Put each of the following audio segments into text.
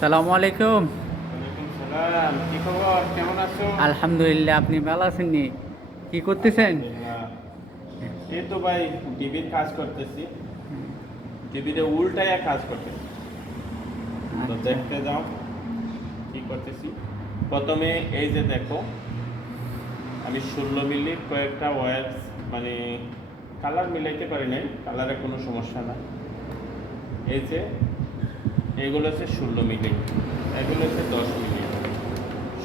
সালামু আলাইকুম। ওয়ালাইকুম সালাম। কি খবর? কেমন আছো? আলহামদুলিল্লাহ, আপনি ভালো আছেন নি? কি করতেছেন? আলহামদুলিল্লাহ। এই তো ভাই টিভির কাজ করতেছি। টিভিতে উল্টায় কাজ করতেছি। তো আচ্ছা। দেখতে যাও কি করতেছি। প্রথমে এই যে দেখো, আমি 16 মিলির কয়েকটা ওয়্যার, মানে কালার মিলাইতে পারি নাই, কালারে কোনো সমস্যা না। এই যে এগুলো হচ্ছে 16 মিলি, এগুলো হচ্ছে 10 মিলি।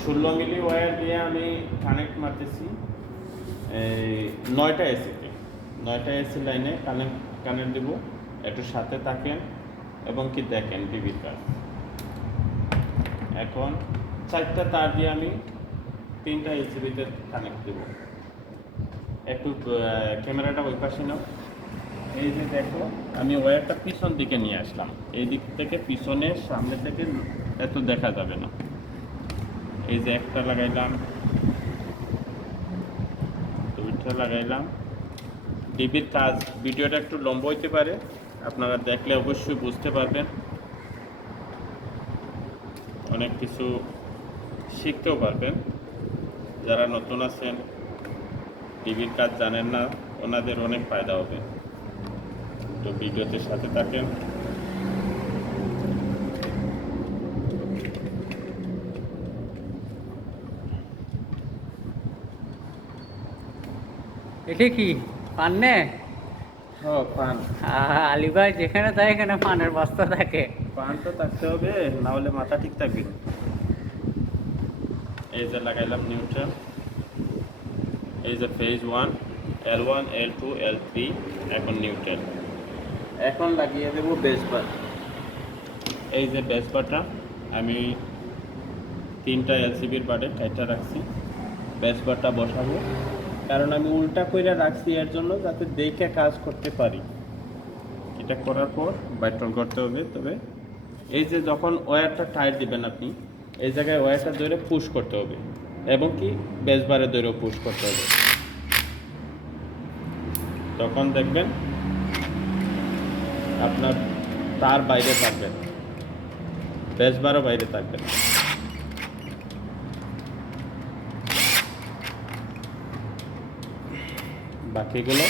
16 মিলি ওয়্যার দিয়ে আমি কানেক্ট মারতেছি এই 9টা এসিতে, 9টা এসি লাইনে কানেক্ট দেবো। একটু সাথে থাকেন এবং কি দেখেন টিভির কাজ। এখন 4টা তার দিয়ে আমি 3টা এসিবিতে কানেক্ট দেবো। একটু ক্যামেরাটা ওই পাশে নাও। এই যে দেখো, আমি ওয়্যারটা পিছন দিকে নিয়ে আসলাম। এই দিক থেকে পিছনে, সামনে থেকে এত দেখা যাবে না। এই যে একটা লাগাইলাম, দুইটা লাগাইলাম। টিভির কাজ, ভিডিওটা একটু লম্বা হইতে পারে, আপনারা দেখলে অবশ্যই বুঝতে পারবেন, অনেক কিছু শিখতেও পারবেন। যারা নতুন আছেন, টিভির কাজ জানেন না, ওনাদের অনেক ফায়দা হবে। তো ভিডিওতে সাথে থাকেন। এটা কি পান নে? ও পান। আলী ভাই যেখানে যায় এখানে পানের বস্তা থাকে। পান তো থাকতে হবে, না হলে মাথা ঠিক থাকবে না। এই যে লাগাইলাম নিউট্রাল। এই যে ফেজ 1, L1, L2, L3, এখন নিউট্রাল। এখন লাগিয়ে দেবো বেসবার। এই যে বেসবারটা আমি 3টা এলসিবির বারে টাইটটা রাখছি। বেসবারটা বসাবো, কারণ আমি উল্টা কইরা রাখছি এর জন্য যাতে দেখে কাজ করতে পারি। এটা করার পর বাইটল করতে হবে। তবে এই যে যখন ওয়্যারটা টাইট দিবেন আপনি, এই জায়গায় ওয়্যারটা ধরে পুশ করতে হবে, এবং কি বেসবারে ধরেও পুশ করতে হবে। তখন দেখবেন আপনার তার বাইরে থাকবে না, বেসবারও বাইরে থাকবে না। বাকিগুলো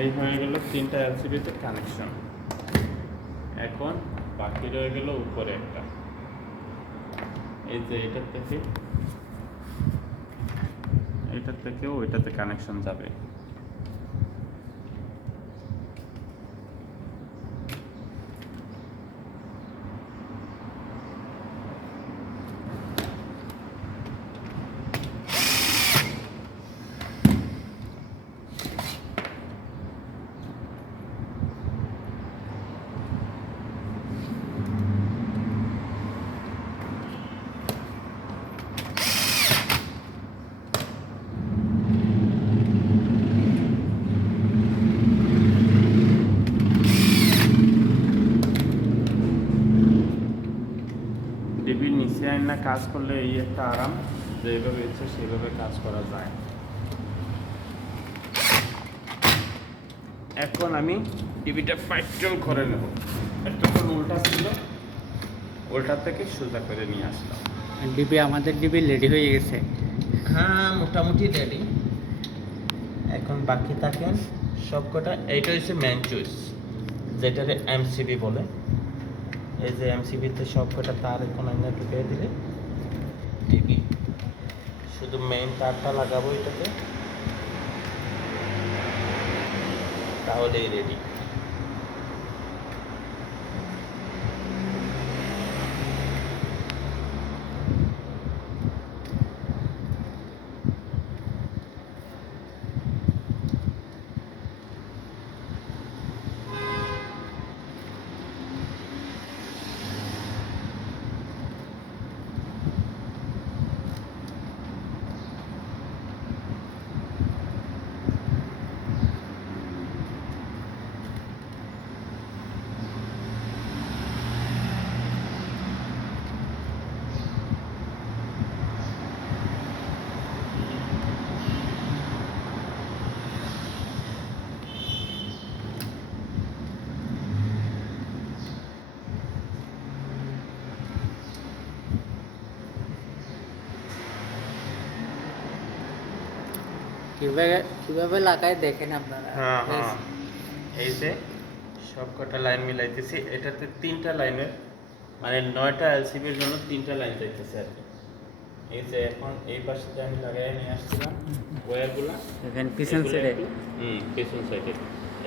এই হয়ে গেল 3টা এলসিবিতে কানেকশন। এখন বাকি রয়ে গেল উপরে একটা। এই যে এটার থেকেও ওইটাতে কানেকশন যাবে। টিভির নিচে আইনা কাজ করলে এই একটা আরাম, যেভাবে ইচ্ছে সেভাবে কাজ করা যায়। এখন আমি টিভিটা ফাইটল করে নেব। এতক্ষণ উল্টা ছিল, উল্টা থেকে সোজা করে নিয়ে আসলাম। ডিবি, আমাদের ডিবি রেডি হয়ে গেছে। হ্যাঁ, মোটামুটি রেডি। এখন বাকি থাকেন সবকটা। এইটা হচ্ছে মেন চুইস, যেটারে এমসিবি বলে। এই যে এমসিবিতে সবকটা তার এখন আমরা ঢুকিয়ে দিলে টিভি, শুধু মেইন তারটা লাগাবো এটাতে, তাহলেই রেডি। কিভাবে কিভাবে লাগায় দেখেন আপনারা। হ্যাঁ হ্যাঁ, এই যে সব কটা লাইন মিলাইতেছি। এটাতে 3টা লাইনের মানে 9টা এলসিবির জন্য 3টা লাইন যাইতেছে আর কি। এই যে এখন এই পাশে যে আমি লাগাই নিয়ে আসছিলাম ওয়্যারগুলো, দেখেন পিছন সাইডে পিছন সাইডে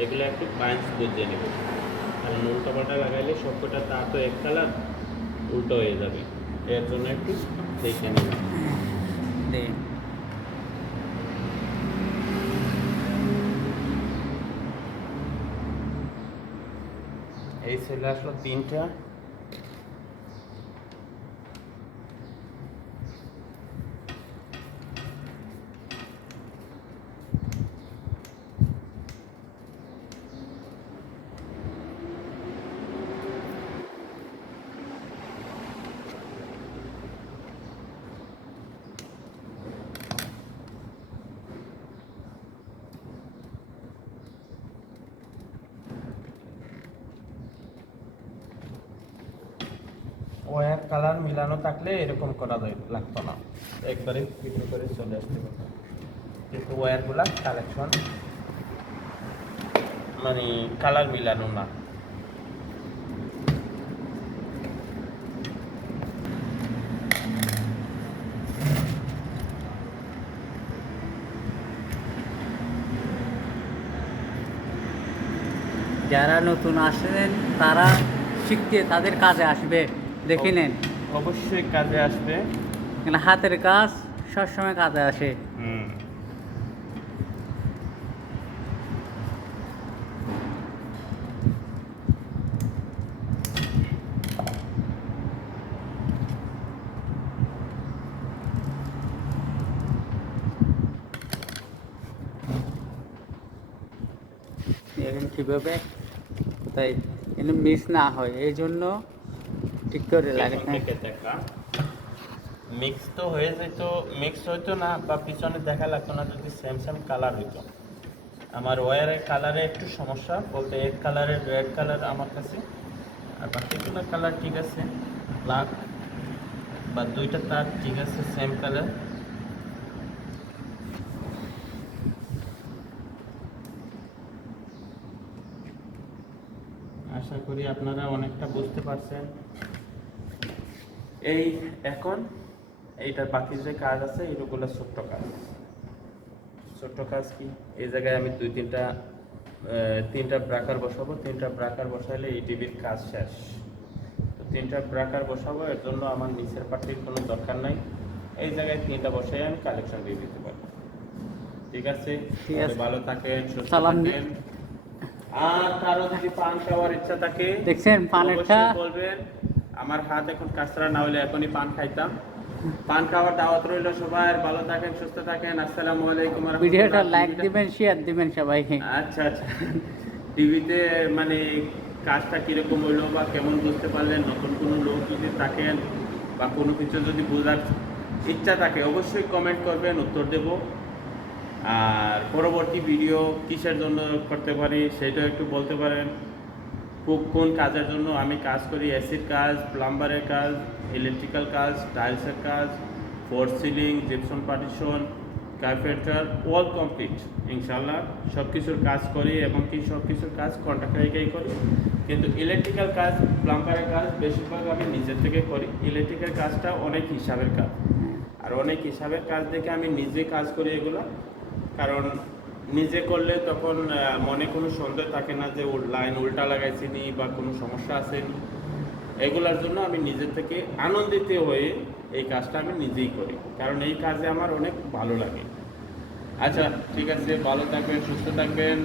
এগুলো একটু পাইন্স বুঝে নেব, কারণ উল্টো পাল্টা লাগাইলে সব কটা তার তো এক কালার উল্টো হয়ে যাবে, এর জন্য একটু দেখে নেব। দেখেন এই চলে আসলো 3টা। ওয়্যার কালার মিলানো থাকলে এরকম করা লাগতো না, একবারে ভিডিও করে চলে আসতে পারতো। কিন্তু ওয়্যারগুলা কালেকশন মানে কালার মিলানো না। যারা নতুন আসেন তারা শিখতে তাদের কাজে আসবে, দেখে নেন। অবশ্যই কাজে আসবে। এখানে হাতের কাজ সবসময় কাজে আসে। এখন কীভাবে তাই এখানে মিস না হয় এই জন্য ঠিক করে লাগে। মিক্স তো হয়ে যেত, মিক্স হইতো না বা পিছনে দেখা লাগতো না যদি সেম সেম কালার হইতো। আমার ওয়্যারের কালারে একটু সমস্যা, বলতে এক কালারের রেড কালার আমার কাছে, আর বাকিগুলো কালার ঠিক আছে, ব্ল্যাক বা 2টা তার ঠিক আছে সেম কালার। আশা করি আপনারা অনেকটা বুঝতে পারছেন। এই এখন এইটার বাকি যে কাজ আছে এইগুলো ছোট্ট কাজ। ছোট্ট কাজ কি, এই জায়গায় আমি 3টা ব্রাকার বসাবো। 3টা ব্রাকার বসাইলে এই টিভির কাজ শেষ। তো 3টা ব্রাকার বসাবো, এর জন্য আমার নিচের পার্টির কোনো দরকার নাই। এই জায়গায় 3টা বসাই আমি কালেকশন দিয়ে দিতে পারবো। ঠিক আছে, ভালো থাকেন, সুস্থ থাকেন। আর কারো যদি পান খাওয়ার ইচ্ছা থাকে দেখছেন পানেরটা বলবেন। আমার হাত এখন কাঁচরা, না হলে এখনই পান খাইতাম। পান খাওয়ার দাওয়াত রইল। সবাই ভালো থাকেন, সুস্থ থাকেন। আসসালামু আলাইকুম। ভিডিওটা লাইক দিবেন, শেয়ার দিবেন সবাই। আচ্ছা আচ্ছা, টিভিতে মানে কাজটা কিরকম হইলো বা কেমন বুঝতে পারলেন, নতুন কোনো লোক যদি থাকেন বা কোনো কিছু যদি বোঝার ইচ্ছা থাকে অবশ্যই কমেন্ট করবেন, উত্তর দেব। আর পরবর্তী ভিডিও কিসের জন্য করতে পারি সেটাও একটু বলতে পারেন। কোন কাজের জন্য আমি কাজ করি, এসির কাজ, প্লাম্বারের কাজ, ইলেকট্রিক্যাল কাজ, টাইলসের কাজ, force ceiling, gypsum partition, carpenter, all complete ইনশাল্লাহ সব কিছুর কাজ করি, এবং কি সব কিছুর কাজ কন্ট্রাক্টরকেই করি। কিন্তু ইলেকট্রিক্যাল কাজ, প্লাম্বারের কাজ বেশিরভাগ আমি নিজের থেকে করি। ইলেকট্রিক্যাল কাজটা অনেক হিসাবের কাজ, আর অনেক হিসাবের কাজ দেখে আমি নিজে কাজ করি এগুলো। কারণ নিজে করলে তখন মনে কোনো সন্দেহ থাকে না যে লাইন উল্টা লাগাইছি নি বা কোনো সমস্যা আসেনি। এগুলোর জন্য আমি নিজে থেকে আনন্দিত হয়ে এই কাজটা আমি নিজেই করি, কারণ এই কাজে আমার অনেক ভালো লাগে। আচ্ছা ঠিক আছে, ভালো থাকবেন, সুস্থ থাকবেন।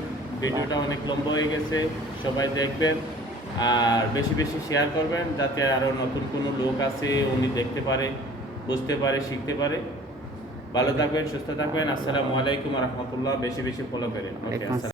ভিডিওটা অনেক লম্বা হয়ে গেছে, সবাই দেখবেন আর বেশি বেশি শেয়ার করবেন, যাতে আরও নতুন কোনো লোক আছে উনি দেখতে পারে, বুঝতে পারে, শিখতে পারে। ভালো থাকবেন, সুস্থ থাকবেন। আসসালামু আলাইকুম রহমতুল্লাহ। বেশি বেশি ফলো করেন। ওকে।